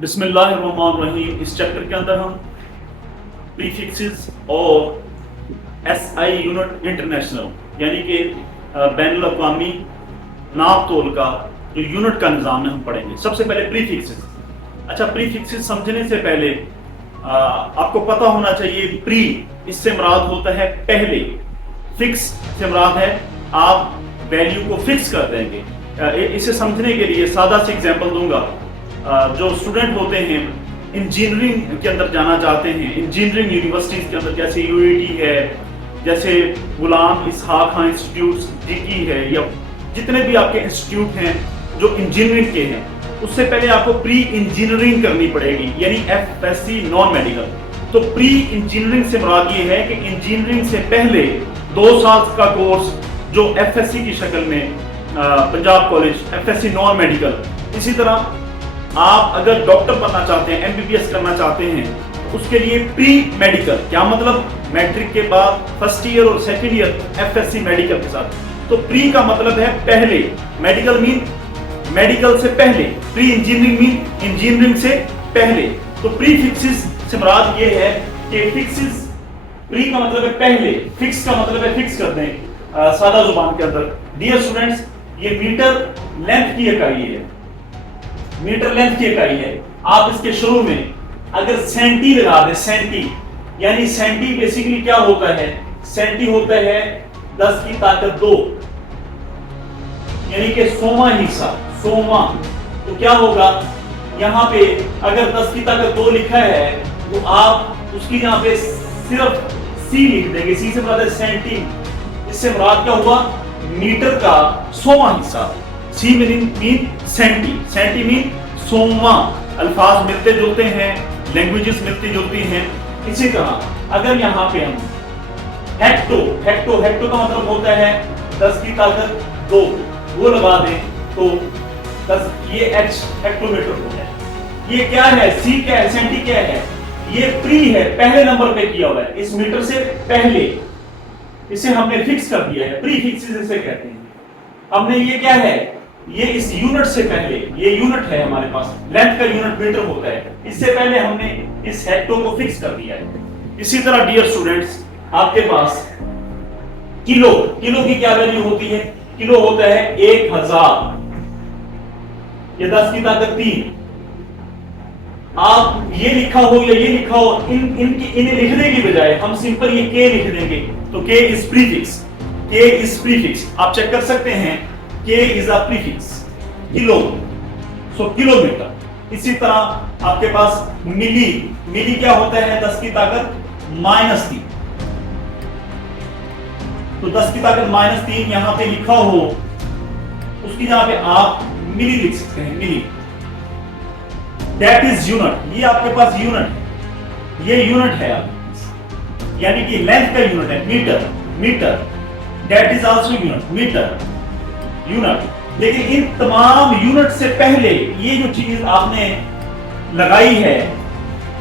बिस्मिल्लाहिर्रहमानिर्रहीम। इस चैप्टर के अंदर हम प्रीफिक्सेस और एसआई यूनिट इंटरनेशनल यानी कि बैनुल अक़वामी नाप तोल का जो यूनिट का निज़ाम है हम पढ़ेंगे। सबसे पहले प्रीफिक्सेस। अच्छा, प्रीफिक्सेस समझने से पहले आपको पता होना चाहिए प्री इससे मुराद होता है पहले, फिक्स से मुराद है आप वैल्यू को फिक्स कर देंगे। इसे समझने के लिए सादा सी एग्जांपल दूंगा। जो स्टूडेंट होते हैं इंजीनियरिंग के अंदर जाना चाहते हैं, इंजीनियरिंग यूनिवर्सिटीज के अंदर जैसे यूएटी है, जैसे गुलाम इसहाक खान इंस्टीट्यूट जीटी है, या जितने भी आपके इंस्टीट्यूट हैं जो इंजीनियरिंग के हैं, उससे पहले आपको प्री इंजीनियरिंग करनी पड़ेगी, यानी एफएससी नॉन मेडिकल। तो प्री इंजीनियरिंग से मुराद ये है कि इंजीनियरिंग से पहले 2 साल का कोर्स जो एफएससी की शक्ल में Punjab college FSc non medical. इसी तरह आप अगर डॉक्टर बनना चाहते हैं, एमबीबीएस करना चाहते हैं, तो उसके लिए प्री मेडिकल, क्या मतलब मैट्रिक के बाद फर्स्ट ईयर और सेकंड ईयर एफएससी मेडिकल के साथ। तो प्री का मतलब है पहले, मेडिकल मीन मेडिकल से पहले, प्री इंजीनियरिंग मीन इंजीनियरिंग से पहले। तो प्री फिक्सेस से मुराद ये है कि फिक्सेस, प्री का मतलब है पहले, फिक्स का मतलब है फिक्स कर दें सादा जुबान के अंदर। डियर स्टूडेंट्स, ये मीटर लेंथ की इकाई है, मीटर लेंथ की इकाई है। आप इसके शुरू में अगर सेंटी लगा दें, सेंटी यानी सेंटी बेसिकली क्या होता है, सेंटी होता है 10 की ताकत 2 यानी कि 100वां हिस्सा, 100वां। तो क्या होगा, यहाँ पे अगर 10 की ताकत 2 लिखा है तो आप उसकी यहाँ पे सिर्फ सी लिख देंगे, सी से मुराद है सेंटी। इससे मुराद क्या हुआ, मीटर का 100वां हिस्सा। सी मीन सेंटी, सेंटी मीन 100वां। अल्फाज मिलते जुलते हैं, लैंग्वेजेस मिलती जुलती हैं। इसी तरह अगर यहाँ पे हम हेक्टो, हेक्टो हेक्टो का मतलब होता है 10 की ताकत 2, वो लगा दें तो 10, ये एच हेक्टोमीटर हो गया। ये क्या है, सी क्या है, सेंटी क्या है, ये प्री है, पहले नंबर पे किया हुआ है, इस मीटर से पहले। इसे हमने फिक्स कर दिया है, प्री फिक्स इसे कहते हैं। हमने ये क्या है, ये इस यूनिट से पहले, ये यूनिट है हमारे पास, लेंथ का यूनिट मीटर होता है, इससे पहले हमने इस हेक्टो को फिक्स कर दिया है। इसी तरह डियर स्टूडेंट्स, आपके पास किलो, किलो की क्या वैल्यू होती है, किलो होता है 1000, ये 10 की ताकत 3। आप ये लिखा हो या ये लिखा हो, इन्हें लिखने की बजाय हम सिंपल ये के लिख देंगे, तो के इज प्रीफिक्स, के इज प्रीफिक्स। आप चेक कर सकते हैं, के is a prefix, kilo, so kilometre. इसी तरह आपके पास मिली, मिली क्या होता है 10 की ताकत -3। तो 10 की ताकत -3 यहां पे लिखा हो, उसकी जगह पे आप मिली लिख सकते हैं, मिली। दैट इज यूनिट, ये आपके पास यूनिट है, ये यूनिट है यानी कि लेंथ का यूनिट है metre, metre. That is also unit, metre, unit. लेकिन इन तमाम यूनिट से पहले ये जो चीज आपने लगाई है,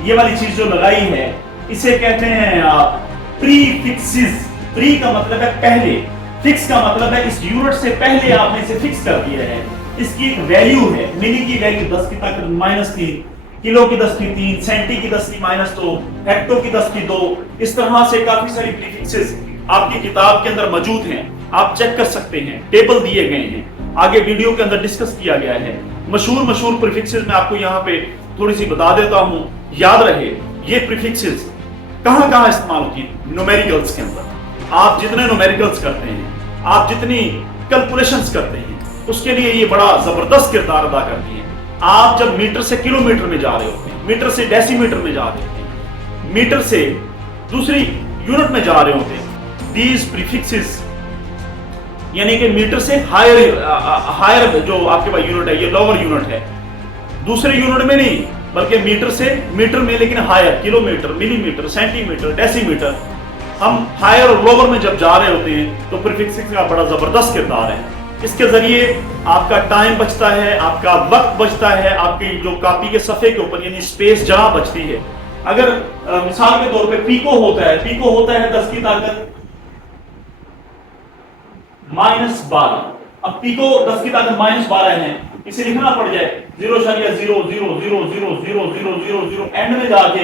ये वाली चीज जो लगाई है, इसे कहते हैं आप प्रीफिक्सेस। प्री का मतलब है पहले, फिक्स का मतलब है इस यूनिट से पहले आपने इसे फिक्स कर दिया है। इसकी एक वैल्यू है, मिली की वैल्यू 10 की ताकत -3, किलो की 10 की 3, सेंटी की 10 की -2, हेक्टो की 10 की 2। इस तरह से काफी सारी प्रीफिक्सेस आपकी किताब के अंदर मौजूद हैं, आप चेक कर सकते हैं, टेबल दिए गए हैं, आगे वीडियो के अंदर डिस्कस किया गया है। मशहूर प्रीफिक्सेस मैं आपको यहाँ पे थोड़ी सी बता देता हूँ, याद रहे। ये प्रीफिक्सेस कहाँ इस्तेमाल होती है, न्यूमेरिकल्स के अंदर। आप जितने न्यूमेरिकल्स करते हैं, आप जितनी कैलकुलेशंस करते हैं, उसके लिए ये बड़ा जबरदस्त किरदार अदा करती है। आप जब मीटर से किलोमीटर में जा रहे होते हैं, मीटर से डेसीमीटर में जा रहे होते हैं, मीटर से दूसरी यूनिट में जा रहे होते हैं, दीज प्रीफिक्सेस यानी कि मीटर से हायर जो आपके पास यूनिट है, ये लोअर यूनिट है, दूसरे यूनिट में नहीं बल्कि मीटर से मीटर में, लेकिन higher, kilometre, millimetre, centimetre, decimetre. हम हायर और लोअर में जब जा रहे होते हैं तो प्रीफिक्सेस का बड़ा जबरदस्त किरदार है। इसके जरिए आपका टाइम बचता है, आपका वक्त बचता है, आपकी जो कॉपी के सफे के ऊपर यानी स्पेस जहां बचती है। अगर मिसाल के तौर पे पीको होता है, पीको होता है 10 की ताकत -12। अब पीको 10 की ताकत -12 है, इसे लिखना पड़ जाए 0.000000000 एंड में जाके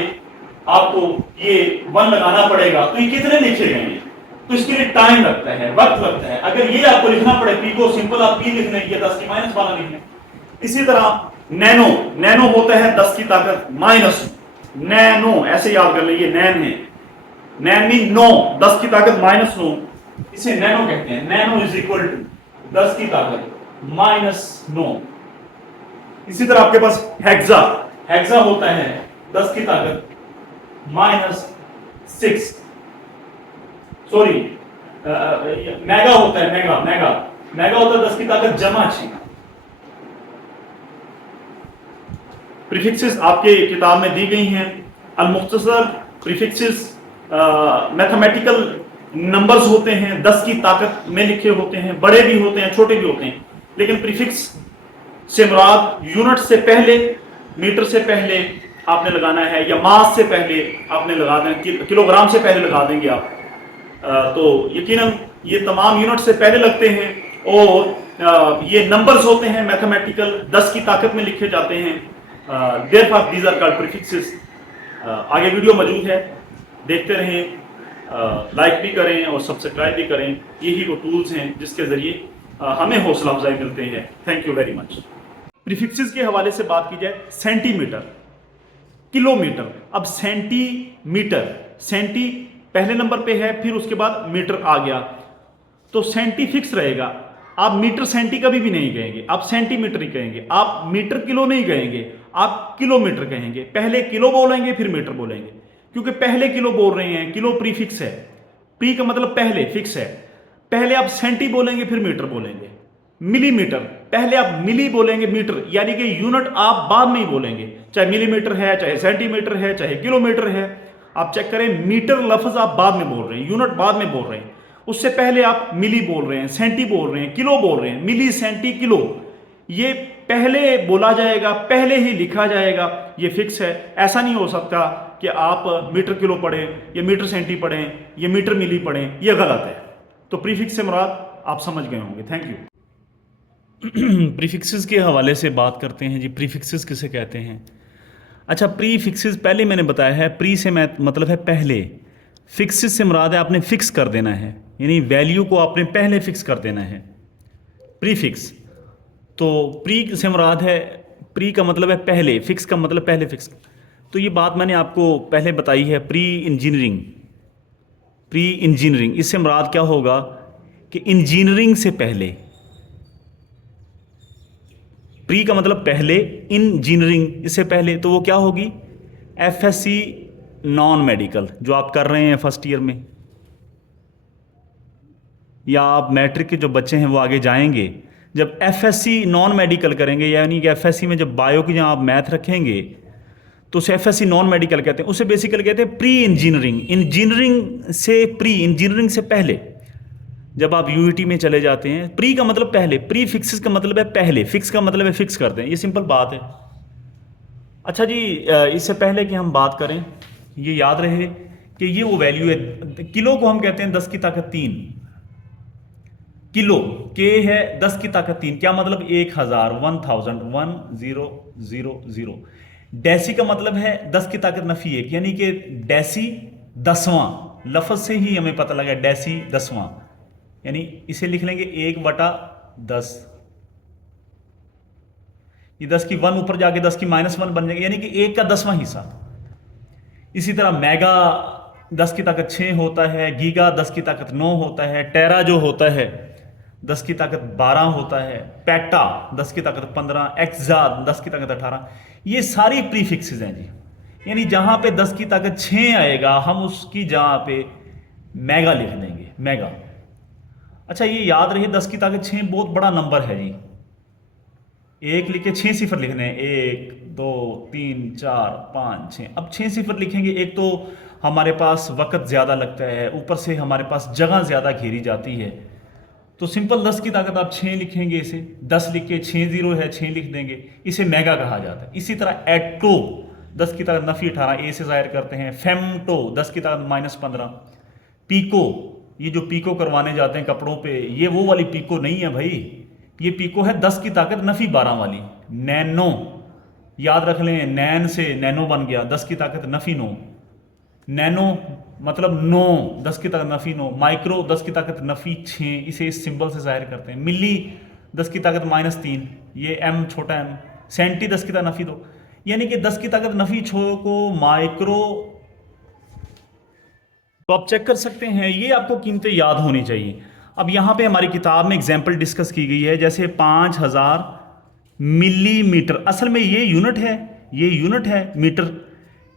आपको ये 1 लगाना पड़ेगा, तो ये कितने लिखे गए हैं, तो इसके लिए टाइम लगता है, वक्त लगता है। अगर ये आपको लिखना पड़े पी को, सिंपल आप पी लिख लें, ये 10 की माइनस वाला लिख लें। इसी तरह नैनो, नैनो होता है 10 की ताकत माइनस, नैनो ऐसे याद कर लीजिए, नैन है, नैन मीन 9, 10 की ताकत माइनस 9, इसे नैनो कहते हैं। नैनो इज इक्वल टू 10 की ताकत माइनस 9। इसी तरह आपके पास हेक्सा, हेक्सा होता है 10 की ताकत माइनस 6, सॉरी मेगा होता है, मेगा मेगा मेगा होता है 10 की ताकत जमा 6। प्रीफिक्सेस आपके किताब में दी गई हैं। अल मुख्तसर प्रीफिक्सेस मैथमेटिकल नंबर्स होते हैं, 10 की ताकत में लिखे होते हैं, बड़े भी होते हैं, छोटे भी होते हैं, लेकिन प्रीफिक्स से मुराद यूनिट से पहले, मीटर से पहले आपने लगाना है, या मास से पहले आपने लगा दें, किलोग्राम से पहले लगा देंगे आप, तो यकीनन ये तमाम यूनिट से पहले लगते हैं, और ये नंबर्स होते हैं मैथमेटिकल, 10 की ताकत में लिखे जाते हैं। Therefore these are called prefixes. आगे वीडियो मौजूद है, देखते रहें, लाइक भी करें और सब्सक्राइब भी करें। यही वो टूल्स हैं जिसके जरिए हमें हौसला अफजाई मिलते हैं। Thank you very much. Prefixes के हवाले से बात की जाए, सेंटीमीटर, किलोमीटर, अब सेंटीमीटर, सेंटी पहले नंबर पे है, फिर उसके बाद मीटर आ गया, तो सेंटी फिक्स रहेगा। आप मीटर सेंटी कभी भी नहीं कहेंगे, आप सेंटीमीटर ही कहेंगे, आप मीटर किलो नहीं कहेंगे, आप किलोमीटर कहेंगे। पहले किलो बोलेंगे फिर मीटर बोलेंगे, क्योंकि पहले किलो बोल रहे हैं, किलो प्रीफिक्स है, प्री का मतलब पहले, फिक्स है। पहले आप सेंटी बोलेंगे फिर मीटर बोलेंगे। मिलीमीटर, पहले आप मिली बोलेंगे, मीटर यानी कि यूनिट आप बाद में ही बोलेंगे, चाहे मिलीमीटर है, चाहे सेंटीमीटर है, चाहे किलोमीटर है। आप चेक करें, मीटर लफ्ज आप बाद में बोल रहे हैं, यूनिट बाद में बोल रहे हैं, उससे पहले आप मिली बोल रहे हैं, सेंटी बोल रहे हैं, किलो बोल रहे हैं, मिली, सेंटी, किलो, ये पहले बोला जाएगा, पहले ही लिखा जाएगा, ये फिक्स है। ऐसा नहीं हो सकता कि आप मीटर किलो पढ़ें, या मीटर सेंटी पढ़ें, या मीटर मिली पढ़ें, ये गलत है। तो प्रीफिक्स से मुराद आप समझ गए होंगे। Thank you. प्रीफिक्सेस के हवाले से बात करते हैं जी। प्रीफिक्सेस किसे कहते हैं? अच्छा, प्रीफिक्सेस पहले मैंने बताया है, प्री से मतलब है पहले, फिक्सेस से मुराद है आपने फिक्स कर देना है, यानी वैल्यू को आपने पहले फिक्स कर देना है, प्रीफिक्स। तो प्री से मुराद है, प्री का मतलब है पहले, फिक्स का मतलब पहले फिक्स। तो ये बात मैंने आपको पहले बताई है, प्री इंजीनियरिंग, प्री इंजीनियरिंग, इससे मुराद क्या होगा कि इंजीनियरिंग से पहले, प्री का मतलब पहले, इंजीनियरिंग इससे पहले, तो वो क्या होगी? एफएससी नॉन मेडिकल, जो आप कर रहे हैं फर्स्ट ईयर में, या आप मैट्रिक के जो बच्चे हैं वो आगे जाएंगे, जब एफएससी नॉन मेडिकल करेंगे, यानी कि एफएससी में जब बायो की जहाँ आप मैथ रखेंगे तो उसे एफएससी नॉन मेडिकल कहते हैं। उसे बेसिकली कहते हैं प्री इंजीनियरिंग। इंजीनियरिंग से प्री, इंजीनियरिंग से पहले जब आप यूईटी में चले जाते हैं, प्री का मतलब पहले, प्री फिक्सेस का मतलब है पहले, फिक्स का मतलब है फिक्स कर दें, ये सिंपल बात है। अच्छा जी, इससे पहले कि हम बात करें, ये याद रहे कि ये वो वैल्यू है, किलो को हम कहते हैं 10 की ताकत 3, किलो के है 10 की ताकत 3, क्या मतलब 1000, 1000। डेसी का मतलब है 10 की ताकत नफी 1, यानी कि डेसी 10वां, लफ्ज से ही हमें पता लगा डेसी 10वां, यानी इसे लिख लेंगे 1/10, ये 10 की 1 ऊपर जाके 10 की -1 बन जाएगी, यानी कि 1 का 10वां हिस्सा। इसी तरह मेगा 10 की ताकत 6 होता है, गीगा 10 की ताकत 9 होता है, टेरा जो होता है 10 की ताकत 12 होता है, पेटा 10 की ताकत 15, एक्सा 10 की ताकत 18। ये सारी प्रीफिक्सेस हैं जी, यानी जहां पे 10 की ताकत 6 आएगा हम उसकी जहां पे मेगा लिख देंगे, मेगा। अच्छा, ये याद रहे 10 की ताकत 6 बहुत बड़ा नंबर है जी, एक लिखे 6 सिफर लिखने हैं, 1 2 3 4 5 6। अब 6 सिफर लिखेंगे, एक तो हमारे पास वक्त ज़्यादा लगता है, ऊपर से हमारे पास जगह ज़्यादा घेरी जाती है, तो सिंपल 10 की ताकत आप 6 लिखेंगे, इसे 10 लिख के 6 0 है 6 लिख देंगे, इसे मेगा कहा जाता है। इसी तरह एटो 10 की ताकत नफी 18, ए से जाहिर करते हैं। फेमटो 10 की ताकत -15। पीको, ये जो पीको करवाने जाते हैं कपड़ों पे, ये वो वाली पीको नहीं है भाई, ये पिको है 10 की ताकत नफी 12 वाली। नैनो याद रख लें, नैन से नैनो बन गया, 10 की ताकत नफी 9। नैनो मतलब 9, 10 की ताकत नफी 9। माइक्रो 10 की ताकत नफी 6, इसे इस सिंबल से जाहिर करते हैं। मिली 10 की ताकत -3, ये m छोटा m। सेंटी 10 की ताकत नफी 2, यानी कि 10 की ताकत नफी 6 को माइक्रो। तो आप चेक कर सकते हैं, ये आपको कीमतें याद होनी चाहिए। अब यहाँ पे हमारी किताब में एग्जाम्पल डिस्कस की गई है, जैसे 5000 मिलीमीटर, असल में ये यूनिट है, ये यूनिट है मीटर,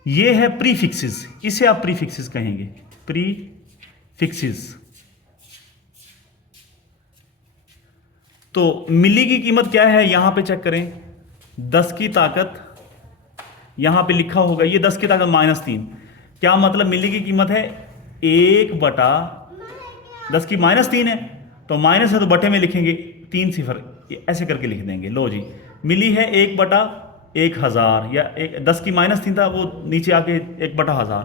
ये है प्रीफिक्सेस, इसे आप प्रीफिक्सेस कहेंगे, प्रीफिक्सेस। तो मिली की कीमत क्या है यहां पे चेक करें, 10 की ताकत, यहां पे लिखा होगा ये 10 की ताकत -3। क्या मतलब मिली की कीमत है 1/10 की -3 है, तो माइनस है तो बटे में लिखेंगे 3 सिफर, ऐसे करके लिख देंगे। लो जी, मिली है 1/1000, या 10 की -3 था वो नीचे आके 1/1000।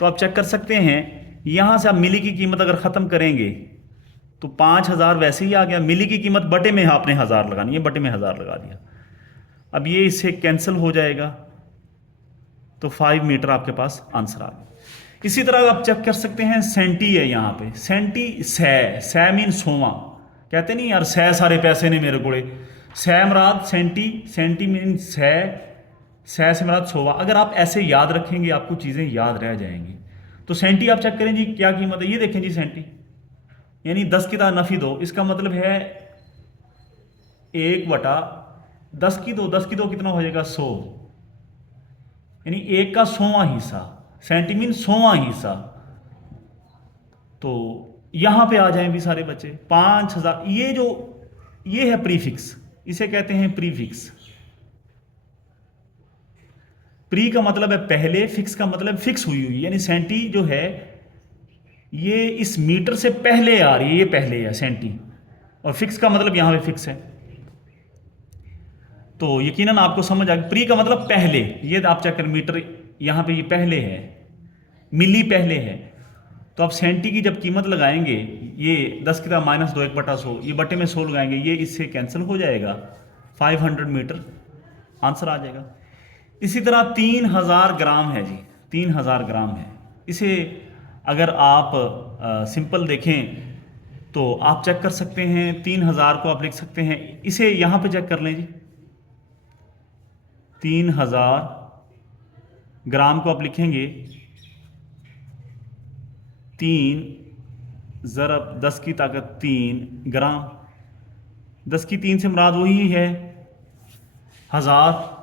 तो आप चेक कर सकते हैं, यहां से आप मिली की कीमत अगर ख़त्म करेंगे तो 5000 वैसे ही आ गया। मिली की कीमत बटे में आपने 1000 लगानी है, बटे में 1000 लगा दिया। अब ये इससे कैंसिल हो जाएगा, तो 5 मीटर आपके पास आंसर आ गया। इसी तरह आप चेक कर सकते हैं, सेंटी है यहाँ पे, सेंटी सै मीन 100वां, कहते नहीं यार सै सारे पैसे ने मेरे कोड़े, सै मराद सेंटी, सेंटी मीन सै से मराद 100वां। अगर आप ऐसे याद रखेंगे आपको चीज़ें याद रह जाएंगी। तो सेंटी आप चेक करें जी क्या कीमत है, ये देखें जी सेंटी, यानी 10 की ताकत नफी 2, इसका मतलब है 1/10 की 2, 10 की 2 कितना हो जाएगा 100, यानी 1 का 100वां हिस्सा, सेंटीमीन 100वां हिस्सा। तो यहां पे आ जाएं भी सारे बच्चे 5000, ये है प्रीफिक्स, इसे कहते हैं प्रीफिक्स। प्री का मतलब है पहले, फिक्स का मतलब फिक्स हुई हुई, यानी सेंटी जो है ये इस मीटर से पहले आ रही है, ये पहले है सेंटी, और फिक्स का मतलब यहां पे फिक्स है। तो यकीनन आपको समझ आ गया, प्री का मतलब पहले, ये आप चेक करें मीटर यहां पे ये पहले है, मिली पहले है। तो आप सेंटी की जब कीमत लगाएंगे, ये 10 की ताकत -2 1/100, ये बटे में 100 लगाएंगे, ये इससे कैंसिल हो जाएगा, 500 मीटर आंसर आ जाएगा। इसी तरह 3000 ग्राम है जी, 3000 ग्राम है। इसे अगर आप सिंपल देखें तो आप चेक कर सकते हैं, 3000 को आप लिख सकते हैं, इसे यहां पे चेक कर लें जी, 3000 ग्राम को आप लिखेंगे 3 ज़रब 10 की ताकत 3 ग्राम, 10 की 3 से मुराद वही है 1000।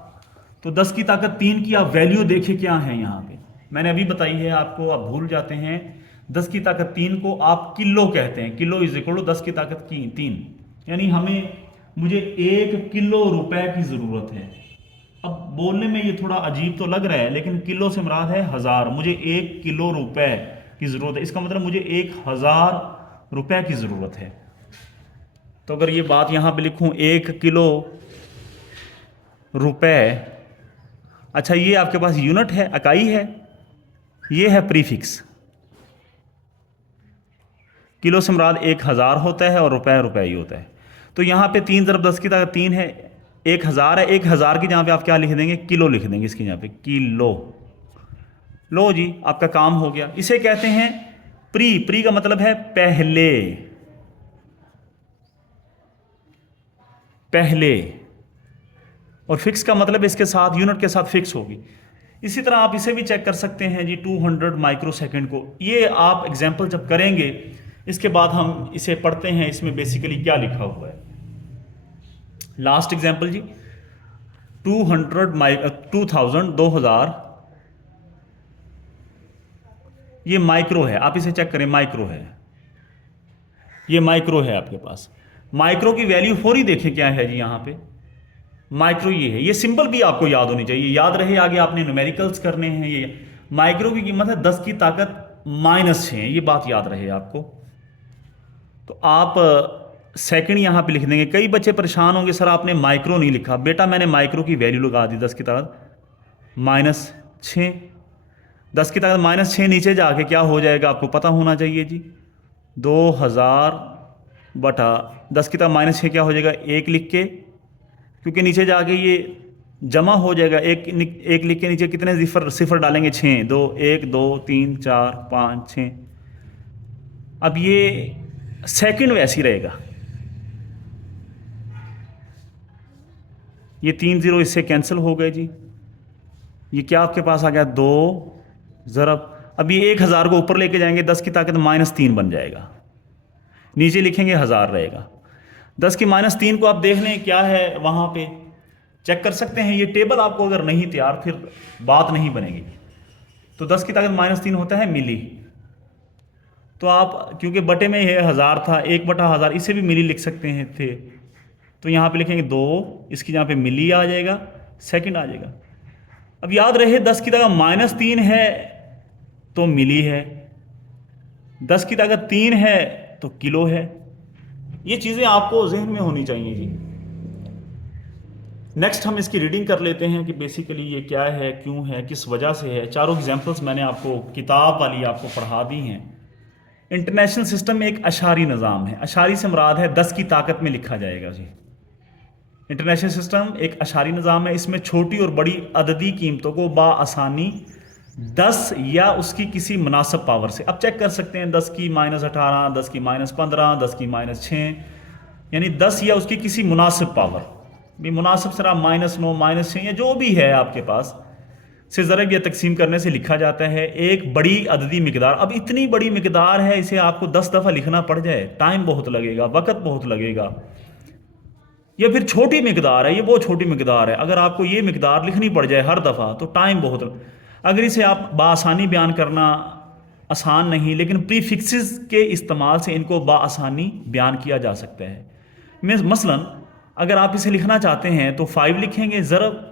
तो 10 की ताकत 3 की आप वैल्यू देखें क्या है यहाँ पे, मैंने अभी बताई है आपको, आप भूल जाते हैं। 10 की ताकत 3 को आप किलो कहते हैं, किलो इज इक्वल टू 10 की ताकत 3, यानी मुझे 1 किलो रुपए की ज़रूरत है। अब बोलने में ये थोड़ा अजीब तो लग रहा है, लेकिन किलो से मुराद है 1000, मुझे 1 किलो रुपए की ज़रूरत है, इसका मतलब मुझे 1000 रुपए की ज़रूरत है। तो अगर ये बात यहाँ पे लिखूँ 1 किलो रुपए, अच्छा ये आपके पास यूनिट है, इकाई है, ये है प्रीफिक्स। किलो से मुराद 1000 होता है और रुपए रुपए ही होता है। तो यहाँ पे 3 ज़रब 10 की ताकत 3 है, 1000 है, 1000 की जहाँ पे आप क्या लिख देंगे, किलो लिख देंगे, इसकी जहाँ पे किलो। लो जी आपका काम हो गया। इसे कहते हैं प्री का मतलब है पहले, और फिक्स का मतलब इसके साथ यूनिट के साथ फिक्स होगी। इसी तरह आप इसे भी चेक कर सकते हैं जी, 200 माइक्रोसेकंड को, ये आप एग्जाम्पल जब करेंगे इसके बाद हम इसे पढ़ते हैं, इसमें बेसिकली क्या लिखा हुआ है। लास्ट एग्जाम्पल जी, 2000 ये माइक्रो है, आप इसे चेक करें, माइक्रो है, ये माइक्रो है आपके पास। माइक्रो की वैल्यू फौरी देखें क्या है जी, यहाँ पे माइक्रो ये है, ये सिंबल भी आपको याद होनी चाहिए, याद रहे, आगे आपने न्यूमेरिकल्स करने हैं। ये माइक्रो की कीमत है 10 की ताकत -6, ये बात याद रहे आपको। तो आप सेकंड यहाँ पे लिख देंगे। कई बच्चे परेशान होंगे, सर आपने माइक्रो नहीं लिखा। बेटा मैंने माइक्रो की वैल्यू लगा दी, 10 की ताकत -6, 10 की ताकत -6 नीचे जाके क्या हो जाएगा आपको पता होना चाहिए जी, 2000 बटा 10 की ताकत -6 क्या हो जाएगा, 1 लिख के, क्योंकि नीचे जाके ये जमा हो जाएगा, एक लिख के नीचे कितने सिफर डालेंगे, 6, 2, 1, 2, 3, 4, 5, 6। अब ये सेकंड वैसे ही रहेगा, ये 3 0 इससे कैंसिल हो गए जी। ये क्या आपके पास आ गया, 2 ज़रब, अब ये 1000 को ऊपर लेके जाएंगे, 10 की ताकत -3 बन जाएगा, नीचे लिखेंगे 1000 रहेगा। 10 की -3 को आप देख लें क्या है, वहाँ पे चेक कर सकते हैं। ये टेबल आपको अगर नहीं तैयार फिर बात नहीं बनेगी। तो 10 की ताकत -3 होता है मिली। तो आप क्योंकि बटे में ये 1000 था, 1/1000, इसे भी मिली लिख सकते हैं थे, तो यहाँ पे लिखेंगे 2, इसकी यहाँ पे मिली आ जाएगा, सेकंड आ जाएगा। अब याद रहे 10 की ताकत -3 है तो मिली है, 10 की ताकत 3 है तो किलो है। ये चीज़ें आपको जहन में होनी चाहिए जी। नेक्स्ट हम इसकी रीडिंग कर लेते हैं कि बेसिकली ये क्या है, क्यों है, किस वजह से है। चारों एग्जाम्पल्स मैंने आपको किताब वाली आपको पढ़ा दी हैं। इंटरनेशनल सिस्टम में एक अशारी निज़ाम है। अशारी से मुराद है 10 की ताकत में लिखा जाएगा जी। इंटरनेशनल सिस्टम एक अशारी निज़ाम है, इसमें छोटी और बड़ी अददी कीमतों को बाआसानी 10 या उसकी किसी मुनासिब पावर से, अब चेक कर सकते हैं 10 की -18, 10 की -15, 10 की -6, यानी 10 या उसकी किसी मुनासिब पावर भी, मुनासिब सिर्फ -9, -6 या जो भी है आपके पास से ज़रब या तकसीम करने से लिखा जाता है एक बड़ी अददी मिकदार। अब इतनी बड़ी मिकदार है, इसे आपको 10 दफ़ा लिखना पड़ जाए, टाइम बहुत लगेगा, वक़्त बहुत लगेगा। या फिर छोटी मिकदार है, ये बहुत छोटी मिकदार है, अगर आपको ये मिकदार लिखनी पड़ जाए हर दफ़ा तो टाइम बहुत। अगर इसे आप बाआसानी बयान करना आसान नहीं, लेकिन प्रीफिक्सेस के इस्तेमाल से इनको बाआसानी बयान किया जा सकता है। मसलन अगर आप इसे लिखना चाहते हैं तो 5 लिखेंगे, ज़रब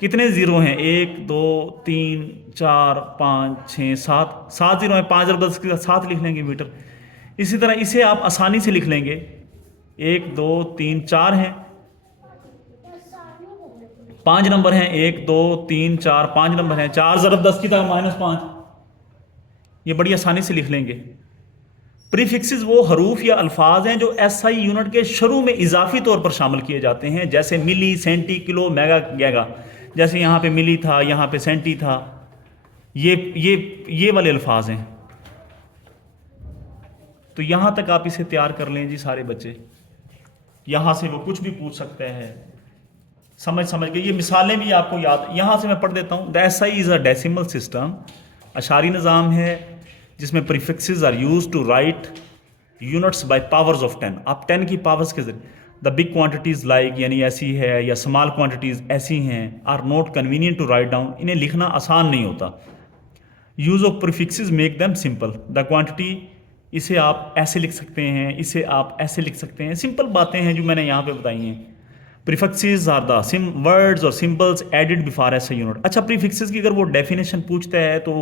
कितने ज़ीरो हैं, 1, 2, 3, 4, 5, 6, 7 ज़ीरो हैं, 5 ज़रब 10 के 7 लिख लेंगे मीटर। इसी तरह इसे आप आसानी से लिख लेंगे, 1, 2, 3, 4 हैं, 5 नंबर हैं, 1, 2, 3, 4, 5 नंबर हैं, 4 ज़रब 10 की ताकत -5, ये बड़ी आसानी से लिख लेंगे। प्रीफिक्सेस वो हरूफ या अल्फाज हैं जो SI यूनिट के शुरू में इजाफी तौर पर शामिल किए जाते हैं, जैसे मिली, सेंटी, किलो, मेगा, गैगा। जैसे यहाँ पे मिली था, यहाँ पे सेंटी था, ये वाले अल्फाज हैं। तो यहाँ तक आप इसे तैयार कर लें जी सारे बच्चे, यहाँ से वो कुछ भी पूछ सकते हैं, समझ के। ये मिसालें भी आपको याद, यहाँ से मैं पढ़ देता हूँ। The SI is a decimal system, अशारी निज़ाम है जिसमें prefixes are used to write units by powers of 10। आप 10 की पावर्स के जरिए द बिग क्वांटिटीज़ लाइक, यानी ऐसी है, या स्मॉल क्वांटिटीज़ ऐसी हैं, are not convenient to write down, इन्हें लिखना आसान नहीं होता। Use of prefixes make them simple. The quantity, इसे आप ऐसे लिख सकते हैं, इसे आप ऐसे लिख सकते हैं, सिंपल बातें हैं जो मैंने यहाँ पे बताई हैं। प्रीफिक्सेस आर द वर्ड्स और symbols added before SI unit. अच्छा, प्रीफिक्सेस की अगर वो डेफिनेशन पूछता है तो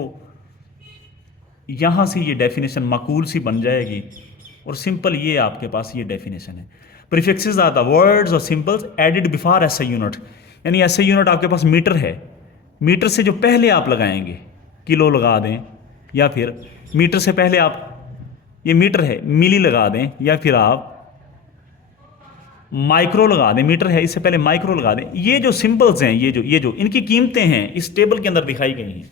यहाँ से ये डेफिनेशन माकूल सी बन जाएगी, और सिंपल ये आपके पास ये डेफिनेशन है। प्रीफिक्सेस आर द वर्ड्स और symbols added before SI unit, यानी SI यूनिट आपके पास मीटर है, मीटर से जो पहले आप लगाएंगे, किलो लगा दें, या फिर मीटर से पहले आप, ये मीटर है, मिली लगा दें, या फिर आप माइक्रो लगा दें, मीटर है इससे पहले माइक्रो लगा दें। ये जो सिंबल्स हैं, ये जो इनकी कीमतें हैं इस टेबल के अंदर दिखाई गई हैं।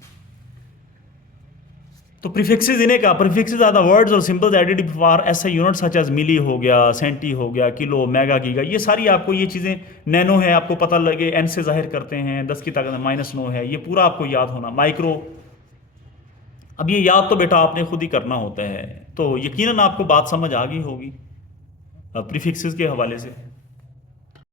तो प्रीफिक्सेस, इन्हें का प्रीफिक्सेस आर द वर्ड्स और symbols added before SI unit such as milli हो गया, सेंटी हो गया, किलो, मेगा, गीगा, ये सारी आपको ये चीज़ें, नैनो है आपको पता लगे, N से जाहिर करते हैं, 10 की ताकत -9 है, ये पूरा आपको याद होना। माइक्रो, अब ये याद तो बेटा आपने खुद ही करना होता है, तो यकीनन आपको बात समझ आ गई होगी प्रीफिक्सेस के हवाले से।